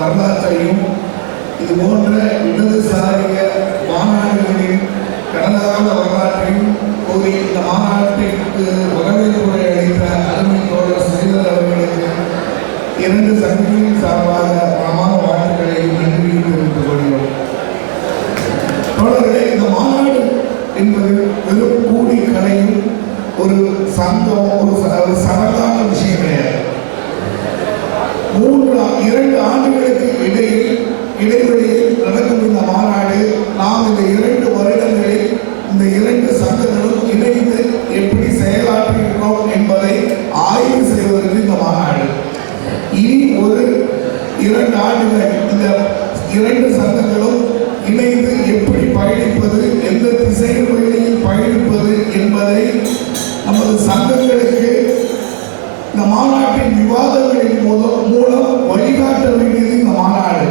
வரலாற்றையும் இது போன்ற இடதுசாரிய மாநாடுகளின் கடந்த கால வரலாற்றையும் கூறி இந்த மாநாட்டிற்கு வரவேற்புரை அளித்த அருமை தோழர் ஸ்ரீதர் அவர்களுக்கு இரண்டு சங்கங்களின் சார்பாக பிரமாண வாழ்த்துக்களை நன்றி தெரிவித்துக் கொள்கிறோம். தோழர்களே, இந்த மாநாடு என்பது வெறும் கூடி கலையும் ஒரு சங்கம் ஒரு சரகான விஷயம் கிடையாது. 2 ஆண்டுகளுக்கு இடைவெளியில் நடக்கும் இந்த மாநாடு நாம் இந்த 2 வருடங்களில் இந்த 2 சங்கங்களும் இணைந்து எப்படி செயலாற்றுகிறோம் என்பதை ஆய்வு செய்வதற்கு இந்த மாநாடு. இனி ஒரு 2 ஆண்டுகள் இந்த 2 சங்கங்களும் இணைந்து எப்படி பயணிப்பது, எந்த திசைகளில் பயணிப்பது என்பதை நமது சங்கங்களுக்கு இந்த மாநாட்டின் விவாதங்களின் மூலம் வழிகாட்ட வேண்டியது இந்த மாநாடு.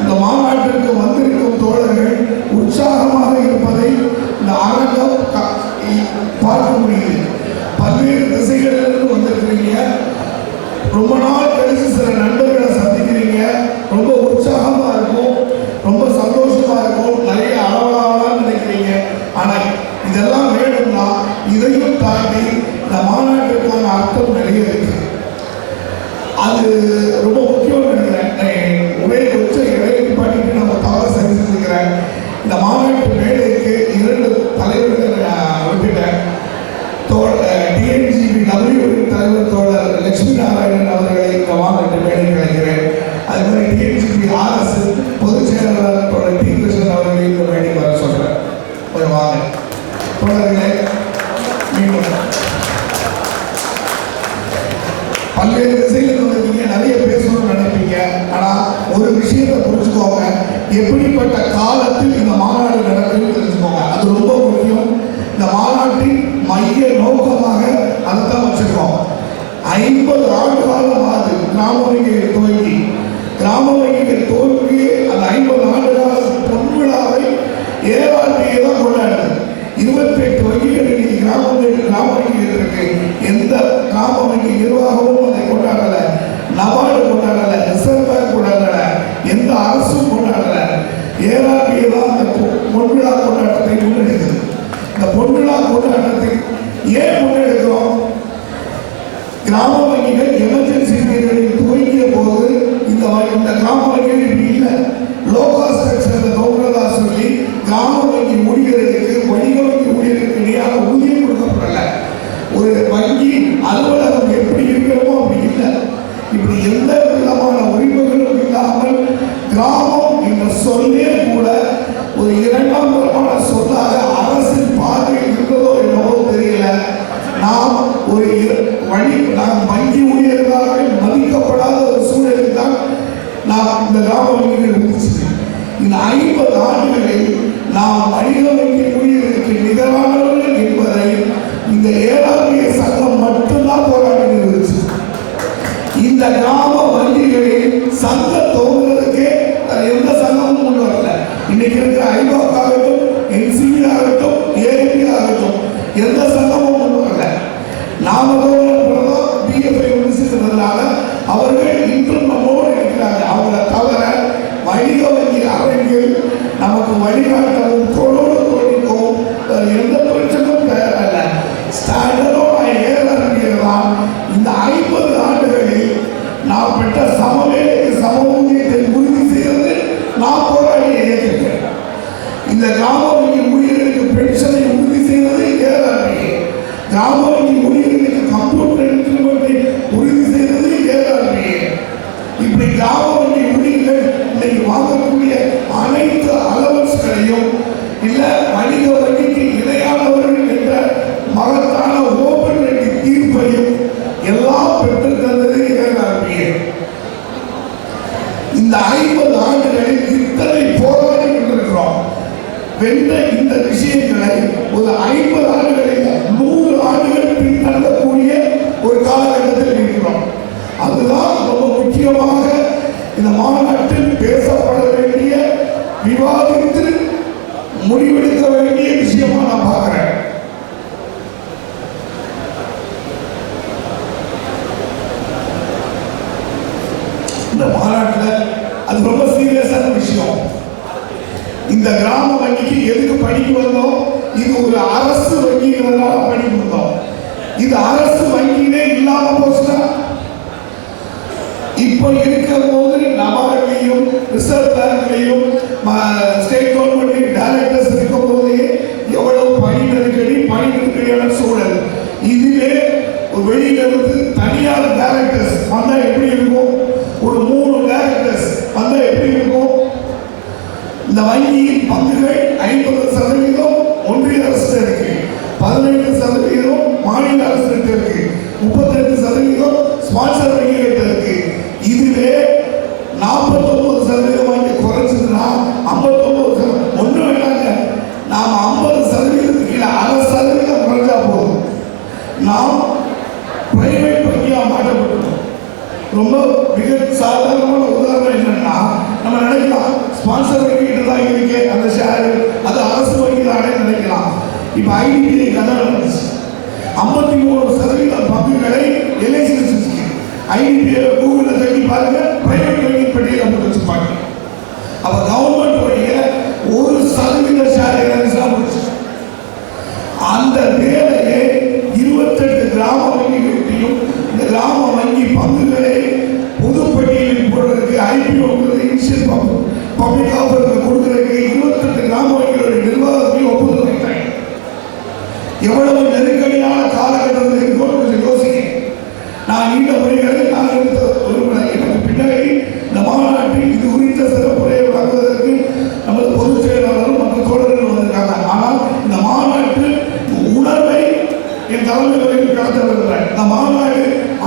இந்த மாநாட்டிற்கு வந்திருக்கும் தோழர்கள் உற்சாகமாக இருப்பதை இந்த அரங்கம் பார்க்க முடியுது. பல்வேறு திசைகளிலிருந்து வந்திருக்கிறீங்க. ரொம்ப நாள் கழிச்சு சில நண்பர்களை சந்திக்கிறீங்க. ரொம்ப உற்சாகமா இருக்கும், ரொம்ப சந்தோஷமா இருக்கும், நிறைய அளவலான்னு நினைக்கிறீங்க. ஆனால் இதெல்லாம் வேணும்னா இதையும் தாண்டி இந்த மாநாட்டுக்கான அர்த்தம் நிறைய இருக்கு. அது ரொம்ப முக்கியம் நினைக்கிறேன். ஒரே கொஞ்சம் இடைவெளி பாட்டிட்டு நம்ம தவறு செஞ்சுருக்கிறேன். இந்த மாநாட்டு மேடைக்கு 2 தலைவர்கள் விட்டுட்டேன். TNGBWU தலைவர் தோழர் லட்சுமி நாராயணன் அவர்களை இந்த மாநாட்டு மேடைக்கு அழைக்கிறேன். அதே மாதிரி TNGBOA பொதுச் செயலாளர் தோழர் டி கிருஷ்ணன் அவர்களை இந்த மேடைக்கு வர சொல்றேன். ஒரு வாங்க தோழர்களே. மீண்டும் பல்வேறு திசைகள் வந்திருக்கீங்க, நிறைய பேசணும்னு நினைப்பீங்க. ஆனால் ஒரு விஷயத்தை புரிஞ்சுக்கோங்க, எப்படிப்பட்ட காலத்தில் இந்த மாநாடு நடக்குதுன்னு தெரிஞ்சுக்கோங்க. அது ரொம்ப முக்கியம். இந்த மாநாட்டின் மைய நோக்கமாக அதைத்தான் வச்சிருக்கோம். 50 ஆண்டு காலம் ஆகுது கிராம வங்கிகள் துவங்கி. கிராம வங்கிகள் துவங்கி அந்த 50 ஆண்டு கால பொன்விழாவை ஏஆர்பியை தான் கொண்டாடுது. 28 வங்கிகள் இன்னைக்கு கிராம வங்கிகள் இருக்கு. எந்த கிராம வங்கி நிர்வாகமும் அதை கொண்டாடல, நபார்டு கொண்டாடல, ரிசர்வ் பேங்க் கொண்டாடல, எந்த அரசும் கொண்டாடல. ஏஆர்பியை தான் அந்த பொன்விழா கொண்டாட்டத்தை முன்னெடுக்குது. இந்த பொன்விழா கொண்டாட்டத்தை ஏன் முன்னெடுக்கிறோம்? கிராம வங்கிகள் எமர்ஜென்சி பீரியடில் துவங்கிய போது இந்த கிராம வங்கிகள் இப்படி இல்லை. லோகா ஸ்ட்ரக்சர் தோன்றதா சொல்லி கிராம வங்கி ஊழியர்களுக்கு வணிக வங்கி ஊழியர்களுக்கு இடையாக ஊதியம் கொடுக்கப்படல. ஒரு வங்கி அலுவலகம் எப்படி இருக்கிறோமோ அப்படி இல்லை. இப்படி எந்த விதமான உரிமைகளும் இல்லாமல் கிராமம் என்ற சொல்லே கூட ஒரு 2ஆம் தரமான சொல்லாக அரசின் பார்வையில் இருந்ததோ என்னவோ தெரியல. நாம் ஒரு வங்கி ஊழியர்களாக மதிக்கப்படாத ஒரு சூழலில் தான் நாம் இந்த கிராம வங்கிகள் இருந்துச்சு. இந்த 50 ஆண்டுகளில் நாம் வணிக வங்கி ஊழியர்களுக்கு நிகரானவர்கள் என்பதை இந்த ஏஆர்பிஏ சங்கம் மட்டும்தான் போராடி இருந்துச்சு. இந்த கிராம வங்கிகளில் சங்க தோன்றதுக்கே எந்த சங்கமும் கொண்டு வரல. இன்னைக்கு இருக்கிற ஐபாக் ஆகட்டும், என்சிபி ஆகட்டும், ஏஎம்பி ஆகட்டும், எந்த சங்கமும் கொண்டு வரல. நாம பிஎஃப்ஐ முடிச்சிருந்ததுனால அவர்கள் இன்றும் நம்மோடு இருக்கிறாங்க. அவங்கள தவிர வணிக வங்கி அரங்கில் நமக்கு வழிகாட்டவும் தோளோடு தோழிக்கவும் எந்த பிரச்சனையும் தயாரில்லை. ஸ்டாண்டர்டோட ஏறதான் இந்த 50 ஆண்டுகளில் நாம் பெற்ற சமவேலைக்கு சம ஊதியத்தை உறுதி செய்வது நாம் போராடிய இயக்கங்கள். இந்த கிராம வங்கி ஊழியர்களுக்கு பென்ஷனை உறுதி செய்வது ஏஆர்பிஏ. கிராம வங்கி ஊழியர்களுக்கு கம்ப்யூட்டர் இன்ஸ்ட்ருமெண்ட்டை உறுதி செய்வது ஏஆர்பிஏ. இப்படி கிராம வங்கி ஊழியர்கள் இன்னைக்கு வாங்கக்கூடிய அனைத்து அலவன்ஸ்களையும் இல்ல வணிக வங்கிக்கு இணையானவர்கள் என்ற மகத்தான ஓபன் ரெட்டி தீர்ப்பையும் எல்லாம் பெற்று தந்தது ஏஆர்பிஏ. இந்த 50 ஆண்டுகளில் இத்தனை போராடி கொண்டிருக்கிறோம். வென்ற இந்த விஷயங்களை ஒரு 50 ஆண்டுகளில் 100 ஆண்டுகள் பின்தள்ளக்கூடிய ஒரு காலகட்டத்தில் இருக்கிறோம். அதுதான் ரொம்ப முக்கியமாக இந்த மாநாட்டில் பேசப்பட வேண்டிய, விவாதித்து முடிவெடுக்க வேண்டிய விஷயமா நான் பார்க்கிறேன். இந்த மாநாட்டில் அது ரொம்ப சீரியஸான விஷயம். இந்த கிராம வங்கிக்கு எதுக்கு படிக்க வந்தோம்? இது ஒரு அரசு வங்கிங்கிறதுனால படிக்க வந்தோம். இது அரசு வங்கியிலே இல்லாம போச்சுன்னா இப்போ இருக்கும் போது நபார்டையும் ரிசர்வ் பேங்க்லையும் ஸ்டேட் கவர்மெண்ட் டைரக்டர்ஸ் இருக்கும் போதே எவ்வளவு பணி நெருக்கடியான சூழல். இதுவே வெளியிலிருந்து தனியார் டைரக்டர்ஸ் வந்தா எப்படி இருக்கும்? ஒரு 3 டைரக்டர்ஸ் வந்தா எப்படி இருக்கும்? இந்த வங்கியின் பங்குகள் 50% ஒன்றிய அரசு இருக்கு, 15% மாநில அரசு இருக்கு, 32% ஸ்பான்சர் வங்கிகிட்ட இருக்கு. இதுவே 49% வாங்கி குறைச்சதுன்னா 59% ஒன்றும் வேண்டாங்க. நாம் 50% கீழே 1% குறைஞ்சா போதும், நாம் பிரைவேட் வங்கியா மாற்றப்பட்டுள்ளோம். ரொம்ப மிக சாதாரணமான உதாரணம் என்னன்னா, நம்ம நினைக்கலாம் ஸ்பான்சர் வங்கிட்டு தான் இருக்கு அந்த ஷேர், அது அரசு வங்கி தானே நினைக்கலாம். இப்ப ஐடிபிஐ கதை நடந்துச்சு. 53% பங்குகளை எல்ஐசி வச்சிருக்கு. ஐடிபிஐ கூகுள்ல தட்டி பாருங்க, பிரைவேட் வங்கி பட்டியல போட்டு வச்சிருப்பாங்க. அப்ப கவர்மெண்ட் வழிய 1% ஷேர் எல்ஐசிலாம் போச்சு. அந்த வேலையை 28 கிராம வங்கிகளையும் இந்த கிராம வங்கி பங்குகளை பொதுப்பட்டியலில் போடுறதுக்கு ஐபிஓ இனிஷியல் பப்ளிக் ஆஃபர் கொடுக்கறதுக்கு 28 கிராம வங்கிகளுடைய நிர்வாகத்தையும் ஒப்புதல் வைத்தாங்க. எவ்வளவு நெருக்கடியான காலகட்டத்தில் இருக்கோ கொஞ்சம் யோசிக்க. நான் இந்த முறைகளை நான் எடுத்த விரும்பின எனக்கு பின்னாடி இந்த மாநாட்டில் இது குறித்த சிறப்புரையை வழங்குவதற்கு நமது பொதுச் செயலாளரும் மற்ற தோழர்கள் வந்திருக்காங்க. ஆனால் இந்த மாநாட்டு உணர்வை என் தலைமையில் கடத்த வருகிறேன். இந்த மாநாடு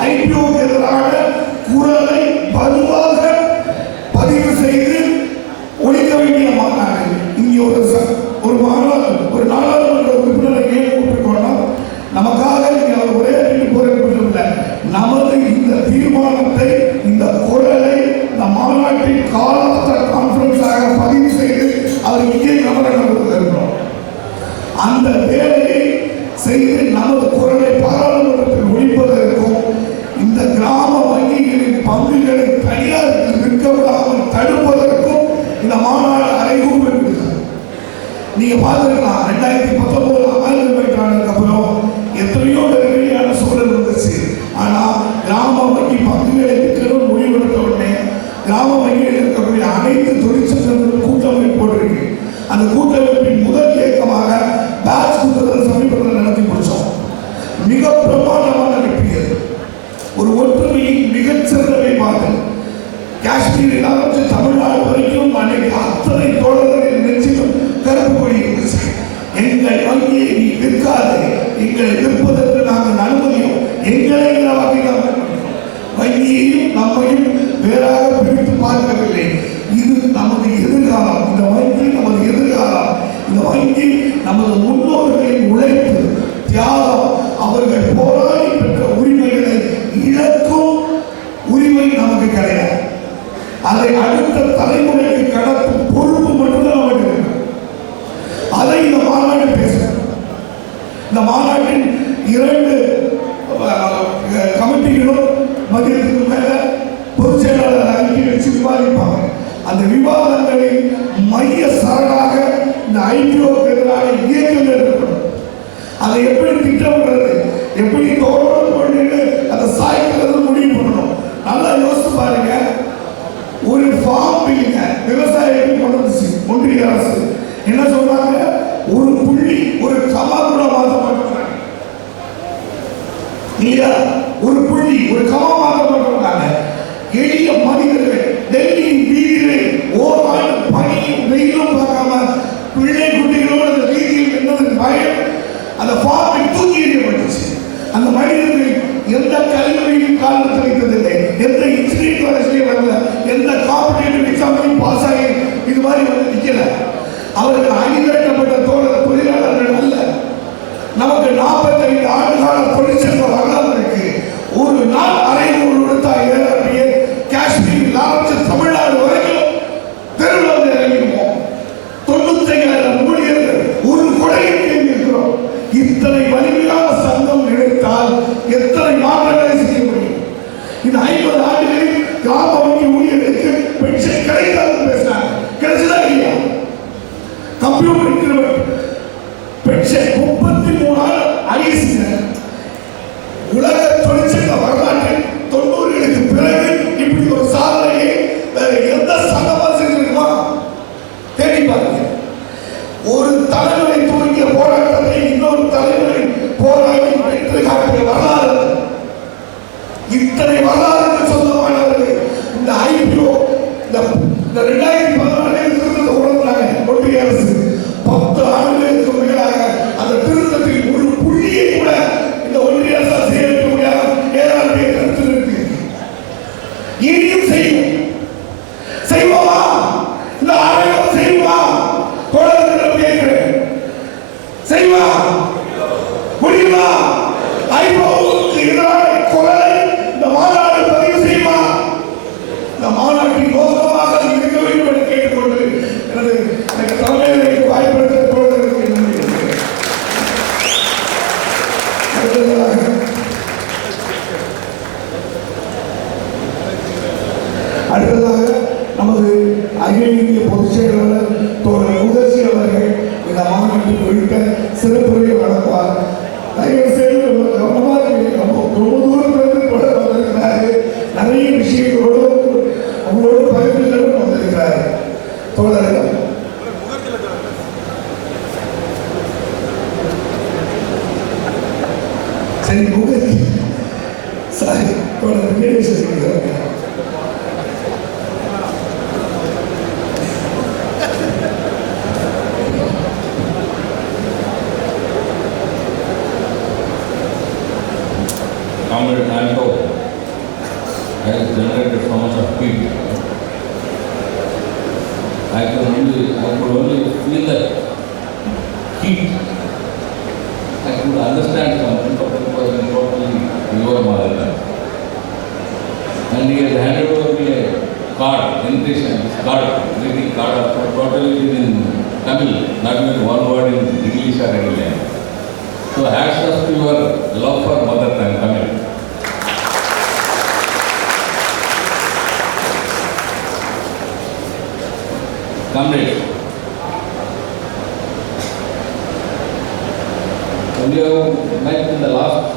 ஐபிஓக்கு எதிரான குரலை வலுவாக பதிவு செய்து ஒழிக்க வேண்டிய மாநாடு. இங்கே ஒரு மாநாடு ஒரு நாடாளுமன்ற உறுப்பினரை ஏன் கூப்பிட்டுக்கொண்டா நமக்காக இங்கே அவர் உரையாற்றி போறதில்லை. நமது இந்த தீர்மானத்தை இந்த குரலை இந்த மாநாட்டின் கால் ஆஃப்டர் கான்ஃபரன்ஸாக பதிவு செய்து அவர் இங்கே கவனம் கொடுக்கிறோம். அந்த வேலையை செய்து நமது குரலை பாராளுமன்றத்தில் ஒழிப்பதற்கும் இந்த கிராம வங்கிகளின் பங்குகளை தனியாருக்கு விற்க விடாமல் தடுப்பதற்கும் இந்த மாநாடு அறைகூர் இருக்கிறது. நீங்க பார்த்துக்கலாம் 2019 அமெரிக்க ஆனதுக்கு அப்புறம் எத்தனையோ நெருக்கடியான சூழல் இருந்துச்சு. ஆனா கிராம வங்கி பங்குகளை விற்கணும் முடிவெடுத்த உடனே கிராம வங்கியில் இருக்கக்கூடிய அனைத்து தொழிற்சங்கங்களும் கூட்டமைப்பு போட்டிருக்கு. அந்த கூட்டமைப்பின் முதல் இயக்கமாக பேட்ச் கூட்டத்தில் சமீபத்தில் நடத்தி முடிச்சோம். மிக பிரமாண்டமான வெற்றி. ஒரு ஒற்றுமையின் மிகச்சிறந்த மேம்பாடு. காஷ்மீரில் ஆரம்பிச்சு தமிழ்நாடு வரைக்கும் அன்னைக்கு அத்தனை தோழர்களின் நெஞ்சிலும் கருப்பு கொடி இருந்துச்சு. எங்கள் வங்கியை நீ விற்காதே, எங்களை விற்பதற்கு நாங்கள் அனுமதியும் எங்களை வங்கியையும் நம்மையும் வேறாக பிரித்து பார்க்கவில்லை. இது நமது எதிர்காலம். இந்த வங்கி நமது எதிர்காலம். இந்த வங்கி நமது முன்னோர்களின் உழைப்பு தியாகம், அவர்கள் போராடி பெற்ற உரிமைகளை இழக்கும் உரிமை நமக்கு கிடையாது. அதை அடுத்த தலைமுறைக்கு கடத்தும் பொறுப்பு மட்டும்தான் நமக்கு இருக்கு. அதை இந்த மாநாடு பேசும். இந்த மாநாட்டின் 2 கமிட்டிகளும் மதியத்துக்கு மேல பொதுச் செயலாளர் அறிக்கை வச்சு விவாதிப்பாங்க. அந்த விவாதங்களில் மைய சரடாக இந்த ஐபிஓக்கு எதிரான இயக்கங்கள் இருக்கணும். அதை எப்படி திட்டமிடுறது, எப்படி தோழம் பண்ணிட்டு அதை சாய்க்கிறது முடிவு பண்ணணும். நல்லா யோசிச்சு பாருங்க. ஒரு ஃபார்ம் பில்லுங்க விவசாயிகளுக்கு கொண்டு வந்துச்சு ஒன்றிய அரசு. என்ன சொல்றாங்க? ஒரு புள்ளி ஒரு கமா கூட மாற்ற மாட்டாங்க. இல்லையா? ஒரு புள்ளி ஒரு கமா மாற்ற மாட்டாங்க. எளிய மனிதர்கள் டெல்லியின் வீதிகளில் ஓராண்டு பனியும் வெயிலும் பார்க்காம பிள்ளை குட்டிகளோடு அந்த வீதியில் நின்றதன் பயன் அந்த ஃபார்மை தூக்கி எறியப்பட்டுச்சு. அந்த மனிதர்கள் எந்த கல்வியையும் காலத்தில் வைத்ததில்லை, எந்த இன்ஜினியரிங் காலேஜ்லையும் வரல, எந்த காம்படிட்டிவ் எக்ஸாம்லையும் பாஸ் ஆகி இது மாதிரி வந்து நிற்கல. அவர்கள் அணிதிரட்டப்பட்டு இனியும் செய்யும். செய்வோமா? இந்த ஆணையம் செய்வோமா? தோழர்களிடம் கேட்கிறேன், செய்வா முடியுமா? ஐரோவுக்கு எதிரான குரலை இந்த மாநாடு பதிவு செய்யுமா? இந்த மாநாட்டின் நோக்கமாக இருக்க வேண்டும் என்று கேட்டுக்கொண்டு எனது தலைமையை வாய்ப்படுத்த தோழர்களுக்கு நன்றி. அடுத்ததாக நமது அகில இந்திய பொதுச் செயலாளர் தோழர் முகர்ஜி அவர்கள் இந்த மாநாட்டில் குறித்த சிறப்புரையை வழங்குவார். தயவு செய்து கவனமாக ரொம்ப தூரத்திலிருந்து வந்திருக்கிறாரு. நிறைய விஷயங்களோடு அவங்களோடு பகிர்ந்து வந்திருக்கிறாரு. தோழர்கள் சரி, முகர்ஜி சாரி தோழர் சொல்லுங்க. Comrade Nanto has generated so much of heat. I could only feel that heat. I could understand something, but it was totally your mother tongue. And he has handed over me a card, invitation, card, greeting card, totally in Tamil, not even one word in English or any language. So hats off to your love for mother tongue, Tamil. Comrades, when you have met in the last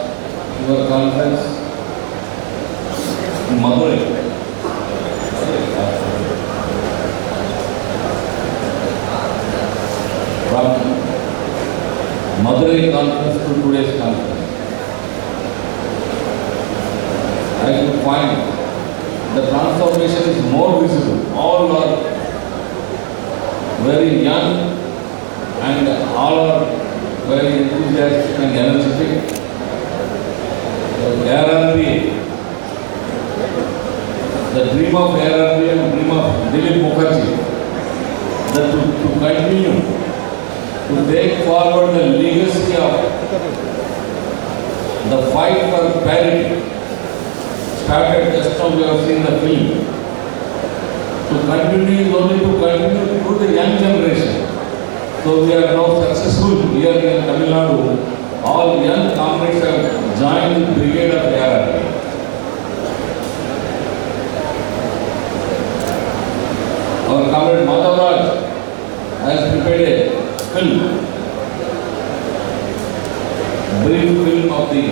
your conference in Madurai, from Madurai conference to today's conference, I could find the transformation is more visible. All are very young and all are very enthusiastic and energetic. The dream of ARRB and dream of Dilip Mukherjee, that to continue to take forward the legacy of the fight for parity, started just now we have seen the film. To continue is only to continue through the young generation. So we are now successful here in Tamil Nadu. All young comrades have joined the brigade of ARRB. Our comrade Madhavraj has prepared a film, brief film of the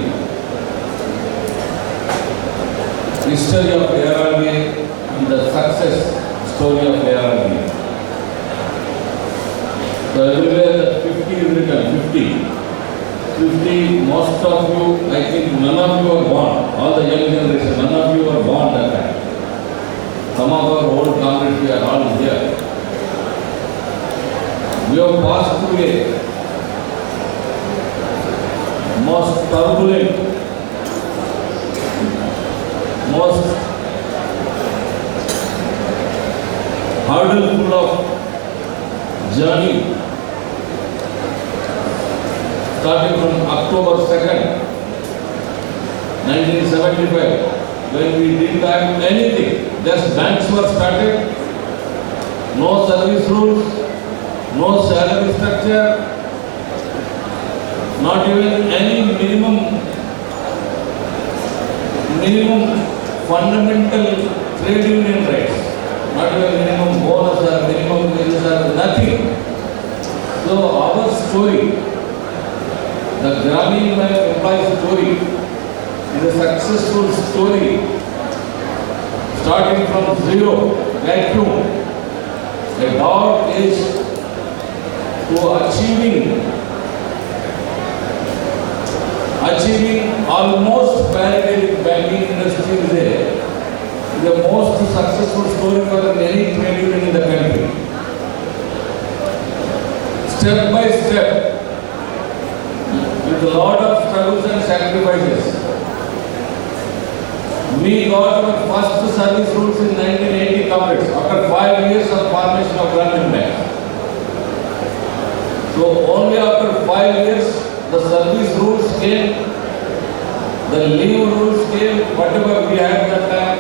history of ARRB and the success story of ARRB. So everywhere the 50 is written, 50. 50, most of you, I think none of you are born, all the young generation, none of you are born that time. Some of our old comrades, we are all here. We have passed through a most turbulent, most hurdle full of journey, starting from October 2nd, 1975, when we didn't have anything, just banks were started, no service rules, no salary structure, not even any minimum fundamental trade union rights, not even minimum bonus or minimum wages or nothing. So our story, the Gramin employee story, is a successful story, starting from zero, vacuum, a dark age, to achieving almost parity with banking industry is the most successful story for any trade union in the country. Step by step, with a lot of struggles and sacrifices, we got our first service rules in 1980 coverage after 5 years of formation of Gramin Bank. So only after 5 years the service rules came, the leave rules came, whatever we had that time,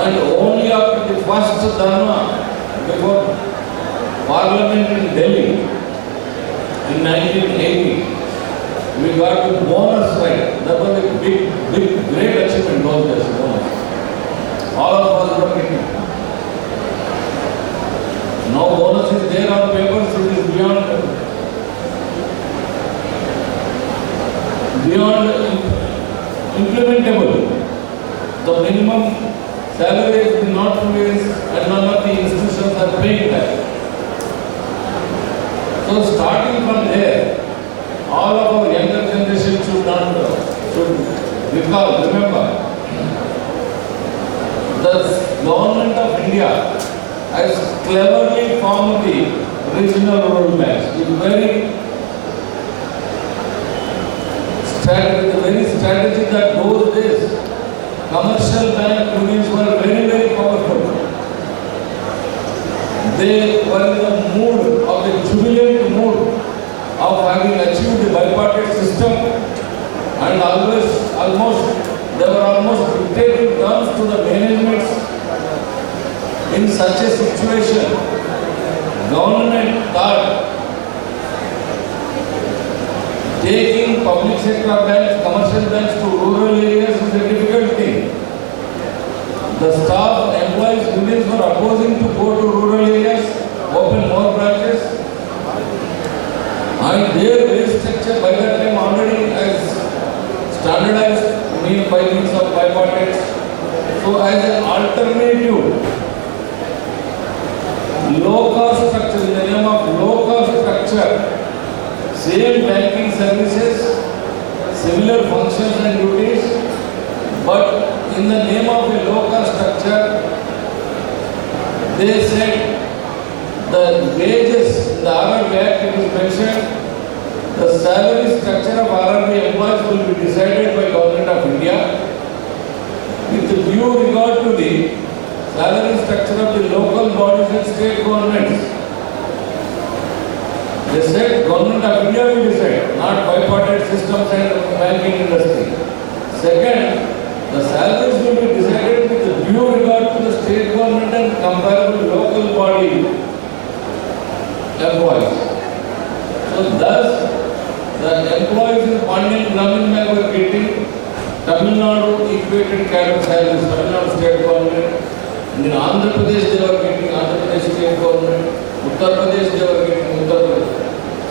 and only after the first dharma before Parliament in Delhi in 1980 we got the bonus right. That was a big, great achievement those days, bonus. All of us were getting. Now bonus is there on papers, it is beyond implementable. The minimum salary is not raised and none of the institutions are paying that. So starting from there, all of our younger generation should remember, the government of India has cleverly formed the regional rural banks. It's very strategy that those days commercial bank unions were very powerful. They were in the mood of the jubilant mood of having achieved the bipartite system, and they were almost dictating terms to the managements. In such a situation, government thought taking public sector banks, commercial banks to rural areas is a difficult thing. The staff employees unions were opposing to go to rural areas, open more branches, and their base structure by that time already as standardized by means of bipartites. So as an alternative, low-cost structure, in the name of low-cost structure, same banking services, similar functions and duties, but in the name of a low-cost structure, they said the wages, in the RRB Act it is mentioned, the salary structure of RRB employees will be decided by Government of India with due regard to the salary structure of the local bodies and state governments. They said Government of India will decide, not bipartite systems and banking industry. Second, the salaries will be decided with due regard to the state government and comparable local body employees. So thus, the employees in Pandian Gramin Bank were getting Tamil Nadu equated cadre salaries, Tamil Nadu state government. In Andhra Pradesh they were getting Andhra Pradesh state government. Uttar Pradesh they were getting Uttar Pradesh.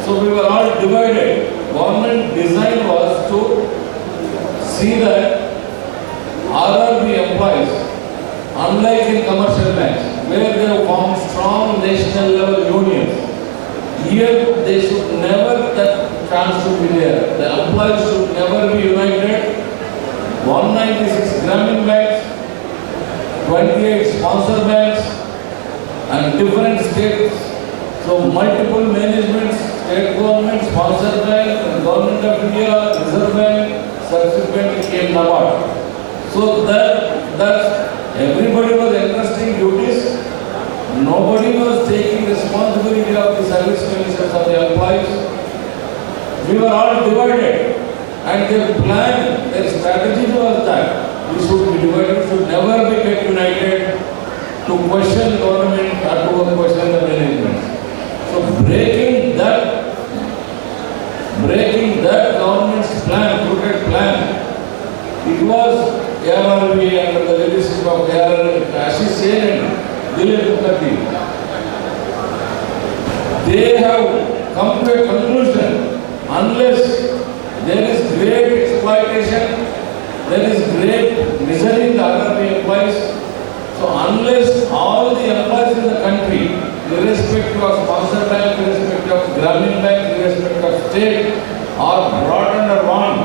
So we were all divided. Government design was to see that RRB employees, unlike in commercial banks, where they have formed strong national level unions, here they should never, that chance should be there. The employees should never be united. 196 Gramin banks, 28 sponsor banks, and different states. So multiple managements, state government, sponsor bank, and Government of India, Reserve Bank, subsequently came NABARD. So that everybody was entrusting duties. Nobody was taking responsibility of the service conditions of the employees. We were all divided, and their plan, their strategy was that we should be divided, should never be get united to question the government or to question the management. So breaking that government's plan, crooked plan, it was ARRB under the leadership of Ashish Sen and Dilip Mukherjee. They have come to a conclusion, unless there is great exploitation, there is great misery in the RRB employees. So unless all the employees in the country, irrespective of sponsor bank, irrespective of Gramin bank, irrespective of state, are brought under one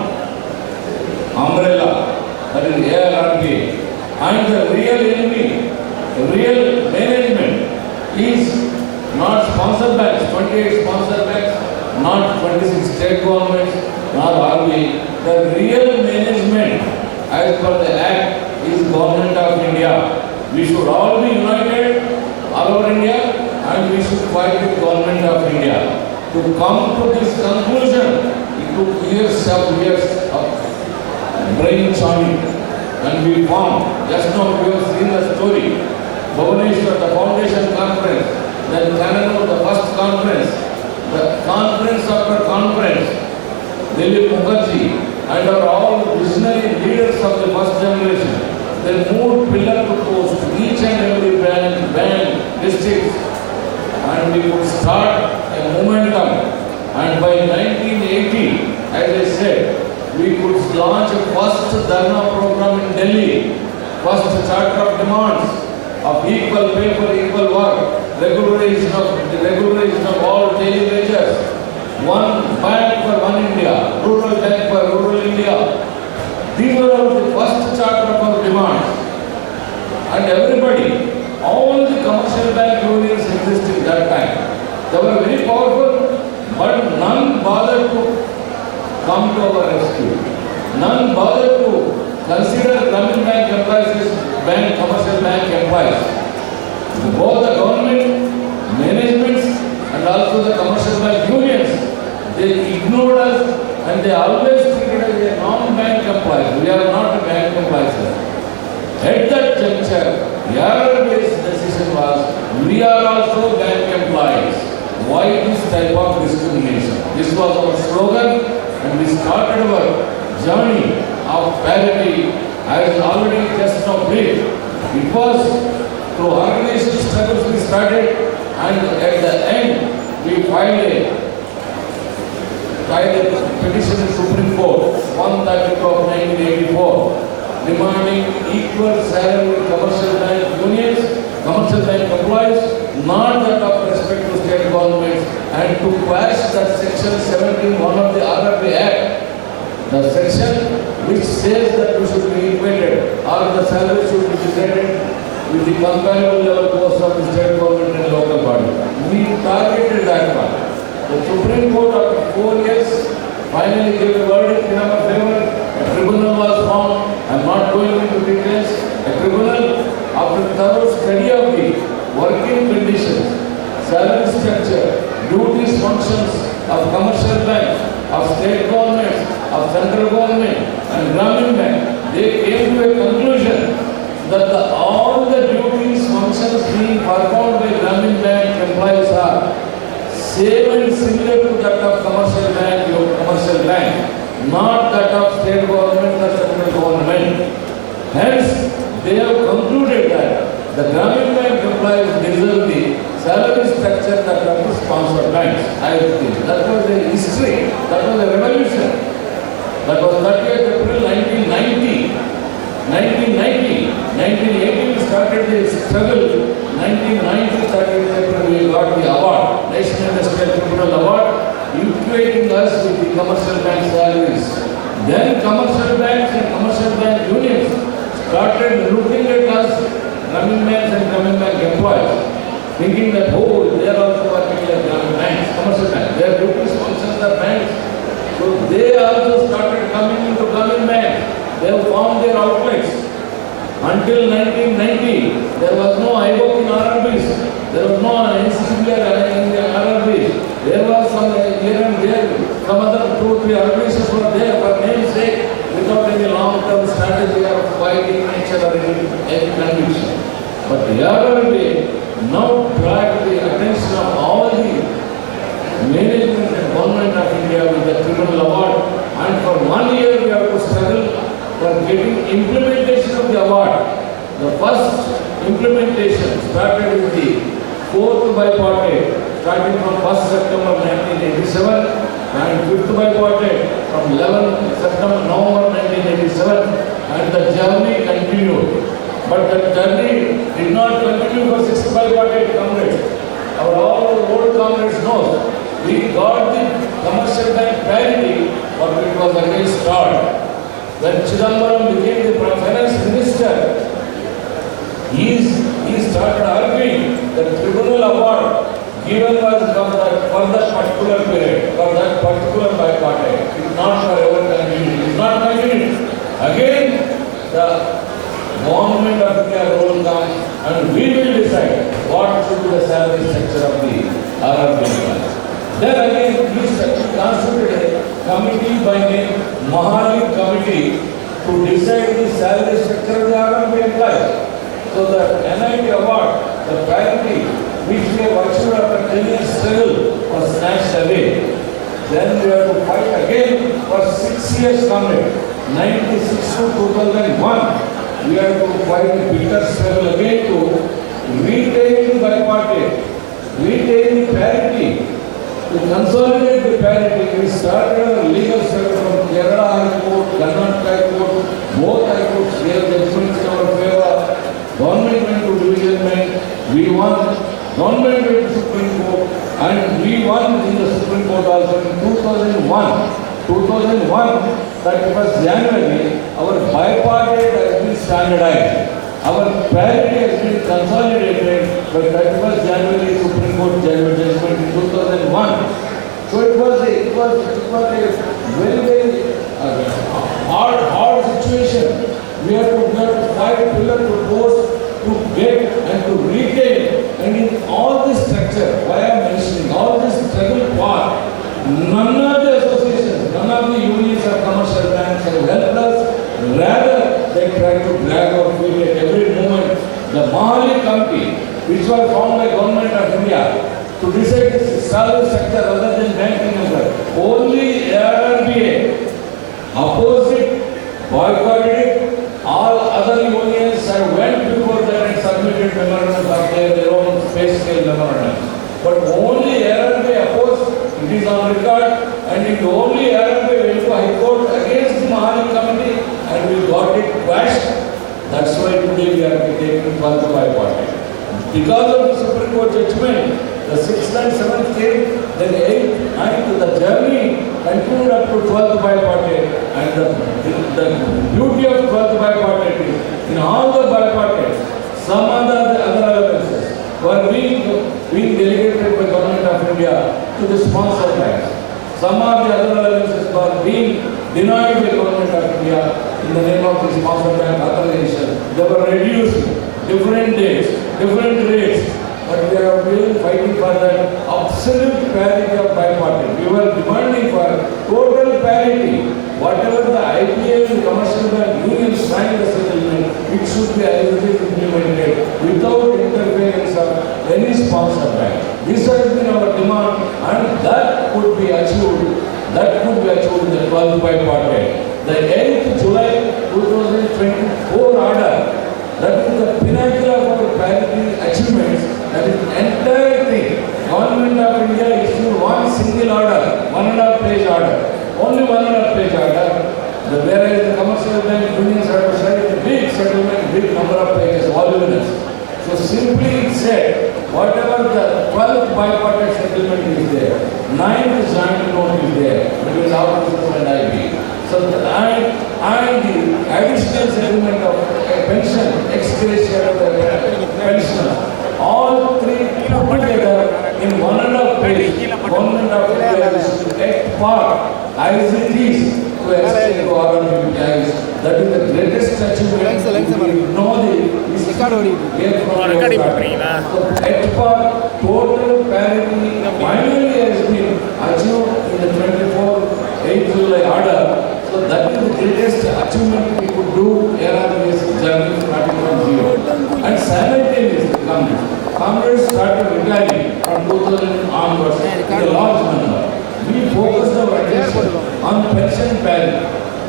umbrella, that is ARRB, and the real enemy, real management is not sponsor banks, 28 sponsor banks, not 26 state governments, not RBI. The real management as per the Act is government of India. We should all be united, all over India, and we should fight with government of India. To come to this conclusion, it took years of brain churning, and we formed. Just now we have seen the story. Bhubaneswar, the foundation conference, then Kannur, the first conference, the conference after conference, Dilip Mukherjee, and are all visionary leaders of the first generation. They moved pillar to post, each and every band, districts, and we could start a momentum. And by 1980, as I said, we could launch a first Dharna program in Delhi, first charter of demands of equal pay for equal work, regularization of all daily wages, one bank for one India, rural bank for rural India. These were all the first charter of our demands. And everybody, all the commercial bank unions existed that time. They were very powerful, but none bothered to come to our rescue. None bothered to consider Gramin Bank employees as commercial bank employees. Both the government, managements, and also the commercial bank unions, they ignored us and they always treated us as non-bank employees. We are not bank employees. At that juncture, the error-based decision was, we are also bank employees. Why this type of discrimination? This was our slogan, and we started our journey of parity as already just now briefed. It was through organization struggles we started, and at the end we filed a petition in Supreme Court, 132 of 1984, demanding equal salary with commercial bank unions, commercial bank employees, not that of respect to state governments, and to quash that section 17(1) of the RRB Act, the section which says that we should be equated or the salary should be decided with the comparable level cost of the state government and local body. We targeted that one. The Supreme Court after 4 years finally gave a verdict in our favor. A tribunal was formed. I am not going into details. A tribunal, after thorough study of the working conditions, salary structure, duties, functions of commercial banks, of state governments, of central government and Gramin Bank, they came to a conclusion that all the duties, functions being performed by Gramin Bank employees are same and similar to that of commercial bank, not that of state government or central government. Hence, they have concluded that the Gramin Bank employees deserve the salary structure that of the sponsored banks. I think that was a history, that was a revolution. That was 30th April 1990. 1980 we started the struggle. 1990 30th April we got the award, National Industrial Tribunal Award, equating us with the commercial bank salaries. Then commercial banks and commercial bank unions started looking at us, Gramin banks and Gramin bank employees, thinking that, oh, they are also working like Gramin banks, commercial banks. Their duties, functions are banks. So they also started coming into Gramin banks. They have formed their outlets. Until 1990, there was no IBOC in RRBs. There was no NCCBR in the RRBs. There was some here and there, some other 2 or 3 RRBs were there for name's sake, without any long-term strategy of fighting nature or any conviction. But the RRB now dragged the attention of all the management and government of India with the Tribunal Award, and for 1 year we have to struggle for getting implementation of the award. The first implementation started with the 4th bipartite, starting from 1st September 1987, and 5th bipartite from 11th November 1987, and the journey continued. But the journey did not continue for 6th bipartite, comrades. Our all old comrades know we got the commercial bank parity, but it was again stalled. When Chidambaram became the finance minister, he started arguing that tribunal award given was for that particular period, for that particular bipartite. It is not for ever continuing. It is not continuing. Again, the Government of India will come and we will decide what should be the salary structure of the RRB class. Then again, we constituted a committee by name Mahalik Committee to decide the salary structure of the RRB class. So the NIT award, the parity which we have achieved after 10 years struggle was snatched away. Then we have to fight again for 6 years coming. 96 to 2001, we have to fight a bitter struggle again to retain the bipartite, retain the parity, to consolidate the parity. We started a legal struggle from Kerala High Court, Karnataka High Court, both High Courts gave judgments in our favor. Government went to division bench, we won. Government went to Supreme Court, and we won in the Supreme Court also in 2001. 31st January, our bipartite has been standardized. Our parity has been consolidated by 31st January Supreme Court judgment in 2001. So it was a very hard situation. We have to fight pillar to post to get and to retain. And in all this structure, why I am mentioning all this struggle part, none of the associations, none of the unions or commercial banks have helped us. Rather, they try to drag our feet at every moment. The Mahalik Committee, which was formed by Government of India to decide the salary sector other than banking sector, only RRBA opposed it, boycotted it. All other unions have went before that and submitted memorandums of their own space scale memorandums. But only RRBA opposed. It is on record, and it only RRBA went to High Court against the Mahalik Committee, and we got it quashed. That's why today we are taking 12th bipartite. Because of the Supreme Court judgment, the 6th and 7th came, then 8th, 9th, the journey continued up to 12th bipartite. And the beauty of 12th bipartite is, in all the bipartites, some other allowances were being delegated by Government of India to the sponsor banks. Some of the other allowances were being denied by Government of India in the name of the sponsor bank authorization. They were reduced, different dates, different rates, but we are really fighting for that absolute parity of bipartite. We were demanding for total parity. Whatever the IPA and commercial bank unions signed the settlement, it should be implemented without interference of any sponsor bank. This has been our demand, and that could be achieved. That could be achieved in the 12th bipartite. The 8th July 2024 order, that is the pinnacle of our parity achievements. That is the entire thing. Government of India issued one single order, 1.5-page order. Only 1.5-page order. Whereas the commercial bank unions have to sign a big settlement, big number of pages, voluminous. So simply it said, whatever the 12th bipartite settlement is there, 9th joint note is there between the officers and IB. So and the additional settlement of pension, ex-gratia of the pension, all three put together in 1.5-page. Government of India is to act part as it is to extend to our employees. That is the greatest achievement. We know the act part total parity finally has been achieved in the 8th July order. So that is the greatest achievement we could do ARB's journey starting from zero. And simultaneously, Congress started retiring from 2000 onwards in a large number. We focused our attention on pension parity,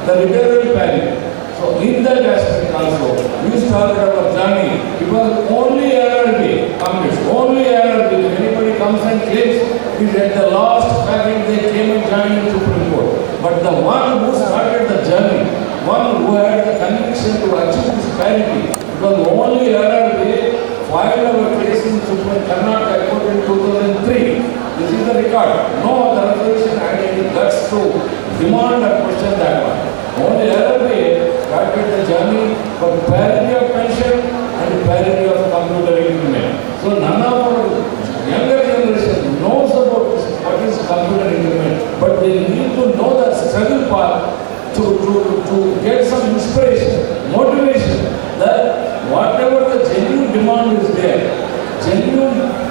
the retirement parity. So in that aspect also, we started our journey. It was only RRB, Congress, only RRB. If anybody comes and claims it at the last packet, they came and joined the Supreme Court. But the one who started the journey, one who had the conviction to achieve this parity, it was only RRB, filed our case in Supreme Karnataka Court in 2003. This is the record. No other organization had any guts to demand or question that one. Only RRB started the journey for parity of pension and parity of computer equipment. So none of our younger generation knows about what is computer equipment, but they need to know the struggle path to get some inspiration, motivation that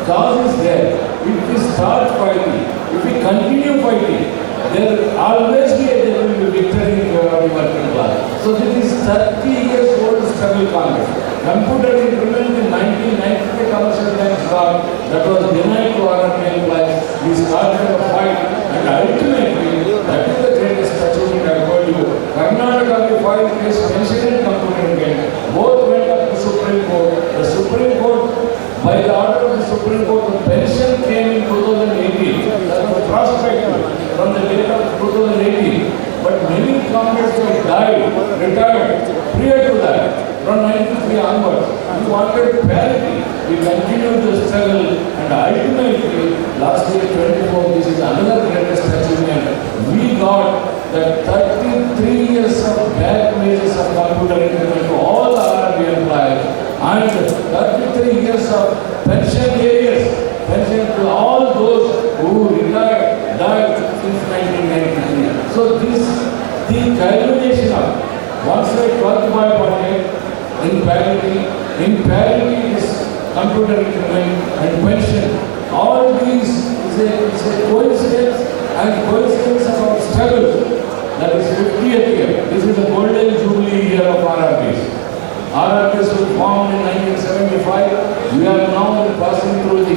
cause is there. If we start fighting, if we continue fighting, there will always be a victory in the working class. So this is 30 years old struggle Congress. Computer implemented in 1993 commercial bank fraud that was denied to our employees. We started a fight and ultimately that is the greatest achievement I told you. Karnataka we filed case mentioned in computer again. Both went up to Supreme Court. The Supreme Court, by the order of the Supreme Court, the pension came in 2018. That was prospective from the date of 2018. But many Congress have died, retired prior to that. From 93 onwards, we wanted parity. We continued the struggle and ultimately, last year 24, this is another greatest achievement. We got the 33 years of back wages of computer implement to all RRB employees and 33 years of pension areas, pension to all those who retired, died since 1993. So this, the culmination of one side 12.8 in parity is computer implement and pension. All these is a coincidence and coincidence of our struggle. That is 50th year. This is the golden jubilee year of RRBs. RRBs were formed in 1975. We are now passing through the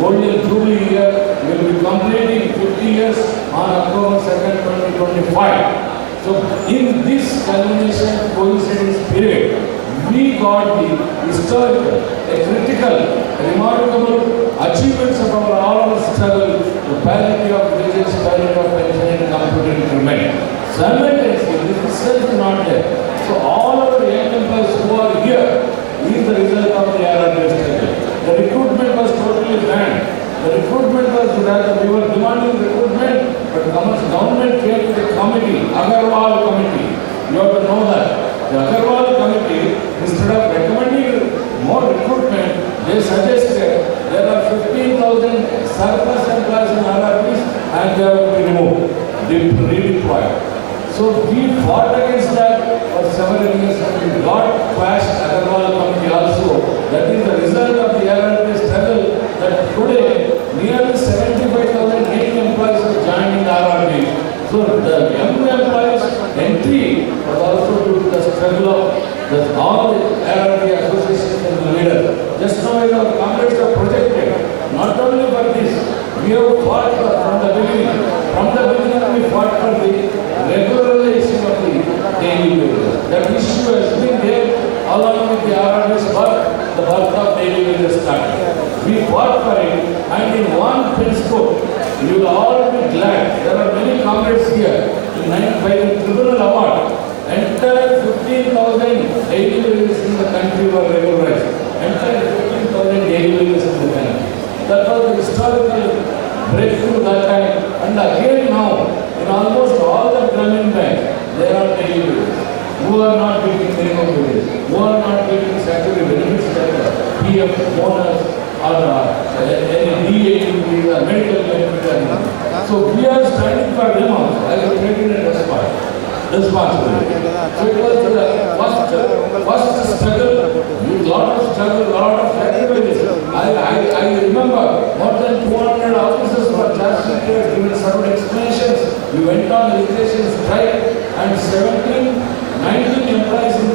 golden jubilee year. We will be completing 50 years on October 2nd, 2025. So in this culmination coincidence period, we got the historical, critical, remarkable achievements of all our struggle, the parity of wages, parity of pension and computer implement. Simultaneously, this itself is not there. So all our young employees who are here is the result of the RRB struggle. The recruitment was totally banned. The recruitment was that we were demanding recruitment, but government came with a committee, Agarwal committee. You have to know that. The Agarwal committee, instead of recommending more recruitment, they suggested there are 15,000 surplus employees in RRBs and they have to be removed, redeployed. So we fought against that for several years and we got quashed Agarwal committee also. That is the result of the RRB struggle that today nearly 75,000 young employees have joined in the RRB. So the young employees entry was also due to the struggle of all the RRB associations and the leaders. Just now as our comrades are projected, not only for this, we have fought from the beginning. From the beginning we fought for the regularization of the daily wages. That issue has been there along with the RRB's work, the work of daily wages started. We fought for it and in one principle, you will all be glad. There are many comrades here. By the tribunal award, entire 15,000 daily wages in the country were regularized. Entire 15,000 daily wages in the country. That was the historical breakthrough that time. And again now, in almost all the Gramin banks, there are daily wages. Who are not getting minimum wages, who are not getting statutory benefits like PF, bonus, or any DA, medical benefit. So we are standing for them also as a taking a responsibility. So it was the first struggle, a lot of struggle, a lot of sacrifices. I remember more than 200 officers were charged here, given several explanations. We went on legislation strike and 19 employees in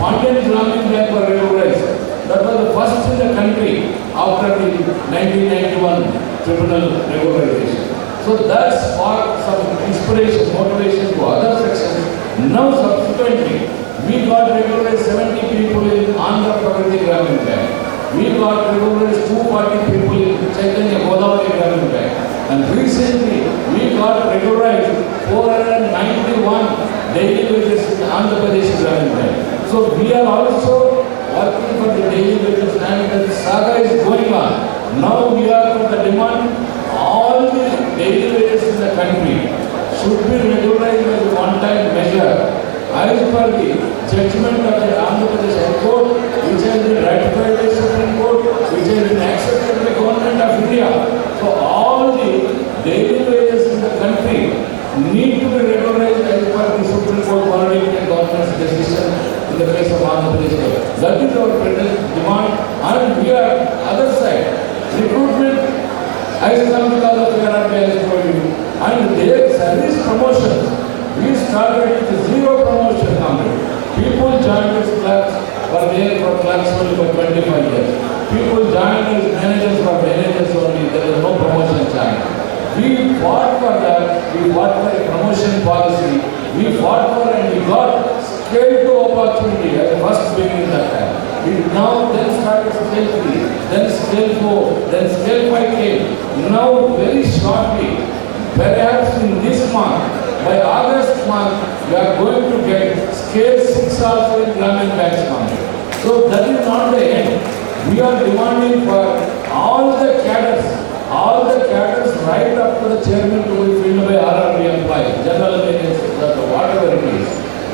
Pandian Gramin Bank were regularized. That was the first in the country after the 1991 tribunal regularization. So that sparked some inspiration, motivation to other sections. Now subsequently, we got regularized 70 people in Andhra Pradesh Gramin Bank. We got regularized 240 people in Chaitanya Godavari Gramin Bank. And recently, we got regularized 491 daily wages in Andhra Pradesh Gramin Bank. So we are also working for the daily wages and the saga is going on. Now we are for the demand. All the daily wages in the country should be regularized as a one-time measure as per the judgment of the Andhra Pradesh High Court, which has been ratified by the Supreme Court, which has been accepted by the government of India. So all the daily wages in the country need to be regularized as per the Supreme Court verdict and government's decision in the case of Andhra Pradesh. started with zero promotion company. People joined as clerks, were there for clerks only for 25 years. People joined as managers for managers only, there was no promotion chance. We fought for that, we fought for a promotion policy, we fought for and we got scale to opportunity at the first beginning that time. We now then started scale 3, then scale 4, then scale 5 came. Now very shortly, perhaps in this month, by August month, we are going to get scale 6 also in Gramin Bank's money. So that is not the end. We are demanding for all the cadres right up to the chairman to be filled by RRB employees, general managers, whatever it is.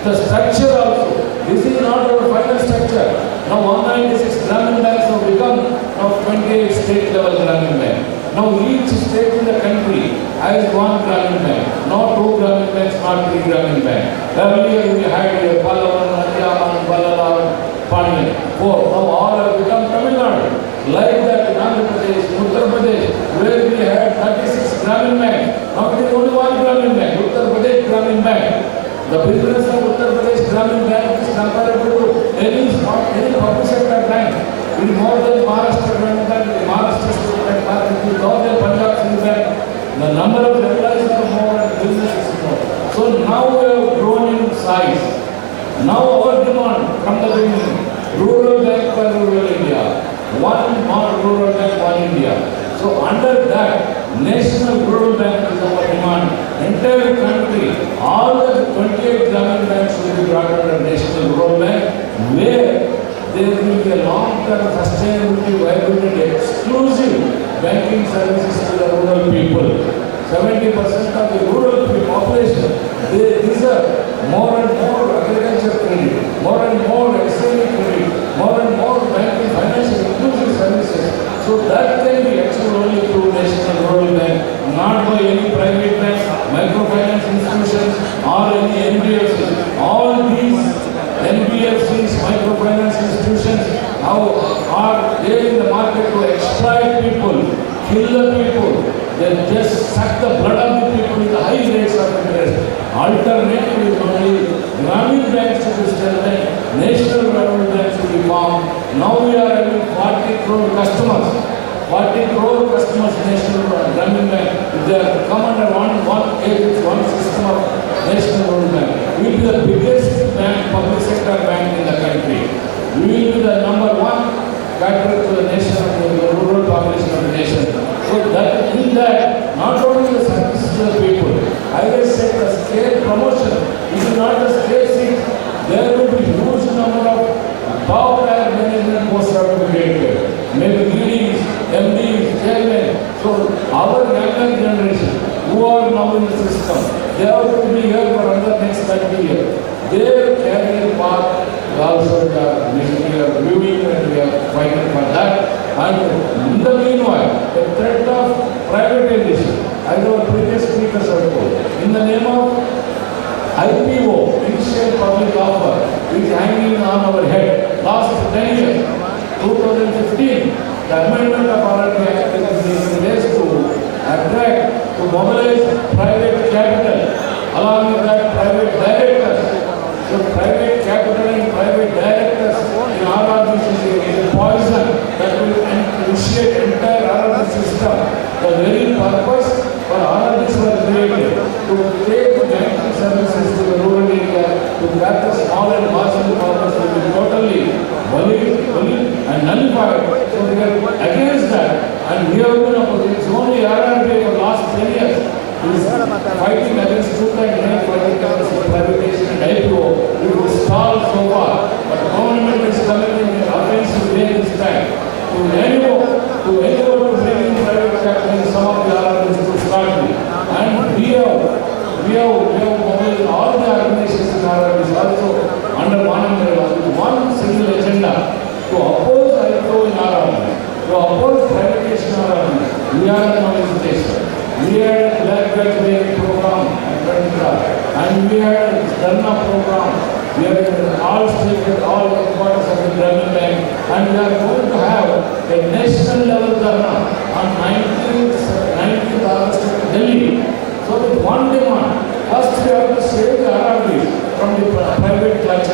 The structure also, this is not our final structure. Now 196 Gramin Banks have become now 28 state level Gramin Bank. Now each state in the country has one Gramin Bank, not 2 Gramin Banks, not 3 Gramin Banks. Earlier we had Pallavan, Natyaman, Balaram, Pandian, 4. Now all have become Tamil Nadu. Like that in Andhra Pradesh, Uttar Pradesh, where we had 36 Gramin Banks. Now it is only one Gramin Bank, Uttar Pradesh Gramin Bank. The business of Uttar Pradesh Gramin Bank is comparable to any public sector bank. It is more than Maharashtra Gramin Bank, Maharashtra State Bank, it is more than Punjab State Bank. The number of employees are more and business is more. So now we have grown in size. Now our demand from the beginning, rural bank for rural India, one more rural bank, one India. So under that, national rural bank is our demand. Entire country, all the 28 Gramin banks will be brought under national rural bank, where there will be a long-term sustainability, viability, exclusive banking services to the rural people. 70% of the rural population, they deserve more and more agriculture credit, more and more SME credit, more and more banking, financial inclusive services. So that can be achieved only through national rural bank, not by any private bank, microfinance institutions or any NBFCs. All these NBFCs, microfinance institutions are there in the market to exploit people, kill the people. They just suck the blood of the people with the high rates of interest. Alternative is only Gramin banks to be strengthened, national rural banks to be formed. Now we are having 40 crore customers. 40 crore customers national Gramin bank. If they are come under one system of national rural bank, we will be the biggest bank, public sector bank in the country. We will be the number one factor to the nation, the rural population of the nation. So that in that, not only the service to the people, I just said the scale promotion, it is not the scale 6. There will be huge number of top tier management posts have to be created. Maybe EDs, MDs, chairmen. So our younger generation who are now in the system, they have to be here for another next 30 years. Their career path also we are reviewing and we are fighting for that. And in the meanwhile, the threat of privatization, as our previous speakers have told, in the name of IPO, initial public offer, is hanging on our head. Last 10 years, 2015, the amendment of RRB Act is placed to attract, to mobilize private capital, along with that private directors. So private capital and private directors in RRB is a poison that will initiate entire RRB system. The very purpose for RRBs was created to take banking services to the rural area, to gather small and marginal farmers will be totally bullied and nullified. So we are against that, and we have been opposed. It's only RRB for the last 10 years is fighting against 2.9 privatization and IPO. We will stall so far, but the government is coming in an offensive way this time to enable to bring in private capital in some of the RRBs to start with. And we have mobilized all the organizations in RRBs also under one umbrella with one single agenda to oppose IPO in RRB, to oppose privatization in RRB. We are an organization. We had a black belt training program and we had a Dharna program. We had all states, all headquarters of the Gramin Bank, and we are going to have a national level Dharna on 19th August in Delhi. So with one demand, first we have to save the RRB.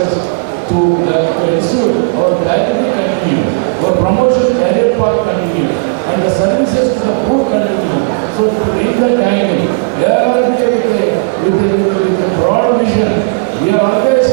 success to ensure our diversity continue, our promotion career path continue, and the services to the poor continue. So to reach that angle, with a broad vision, we are always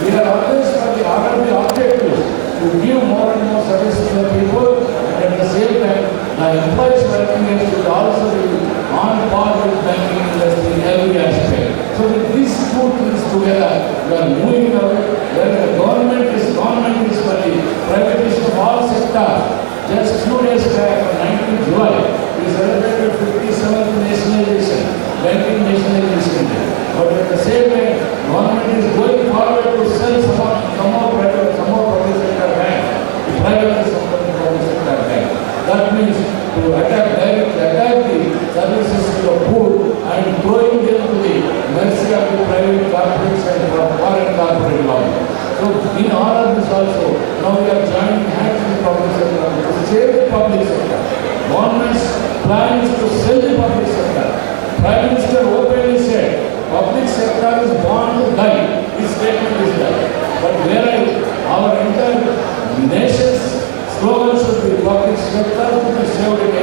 for the RRB objectives to give more and more service to the people, and at the same time, the employees working here should also be on par with banking industry in every aspect. So with these two things together, we are moving away where the government is for the privatization of all sectors. Just few days back, on 19th July, we celebrated 57th nationalization, banking nationalization day. But at the same time, government is going forward to sell some more private, some more public sector bank, to private some public sector bank. That means to attack the services to the poor and throwing them to the mercy of the private corporates and foreign corporate lobby. So in all of this also, now we are joining hands with the public sector to save the public sector. Government's plan is to sell the public sector. Prime Minister openly said, public sector is born to die. His statement is that. But whereas our entire nation's slogan should be public sector to be saved at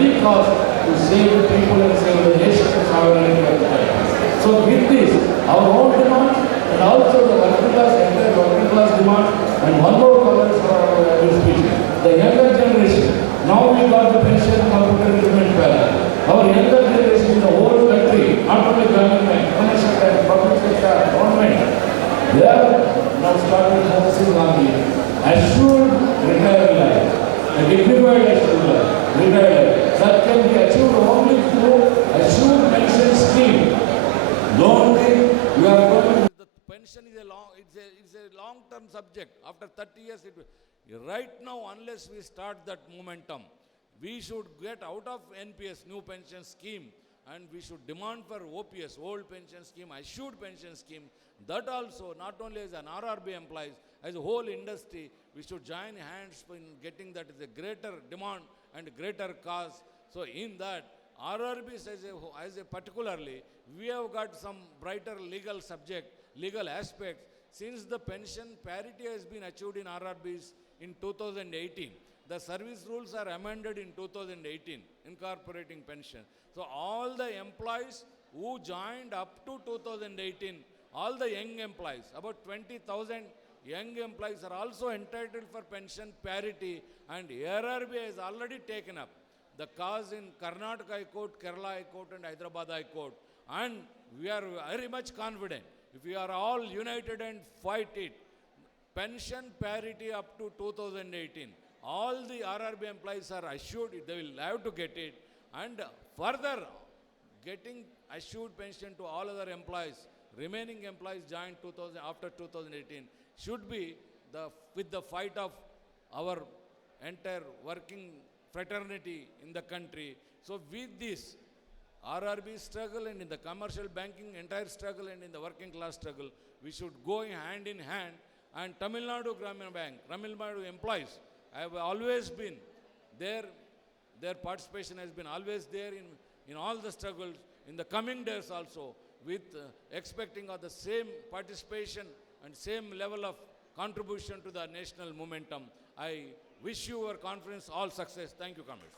any cost to save the people and save the nation and sovereignty of the country. So with this, our own demand and also the entire working class demand, and one more comment for our speech. The younger generation, now we got the pension computer implement panel. Our younger generation in the whole country, not only government, commercial sector, public sector, government, they are now started focusing on the assured retirement life, a dignified assured retirement life. That can be achieved only through assured pension scheme. Don't think you are going to... The pension is a long-term subject. After 30 years, right now, unless we start that momentum, we should get out of NPS, new pension scheme, and we should demand for OPS, old pension scheme, assured pension scheme. That also, not only as an RRB employees, as a whole industry, we should join hands in getting that is a greater demand and greater cause. So in that, RRBs as a particularly, we have got some brighter legal aspects. Since the pension parity has been achieved in RRBs in 2018, the service rules are amended in 2018, incorporating pension. So all the employees who joined up to 2018, all the young employees, about 20,000 young employees are also entitled for pension parity, and RRB has already taken up the cause in Karnataka High Court, Kerala High Court and Hyderabad High Court. And we are very much confident, if we are all united and fight it, pension parity up to 2018, all the RRB employees are assured they will have to get it, and further getting assured pension to all other employees, remaining employees joined after 2018, should be with the fight of our entire working fraternity in the country. So with this RRB struggle and in the commercial banking entire struggle and in the working class struggle, we should go hand in hand. And Tamil Nadu Gramin Bank, Tamil Nadu employees have always been there. Their participation has been always there in all the struggles. In the coming days also, with expecting of the same participation and same level of contribution to the national momentum. I wish you our conference all success. Thank you, comrades.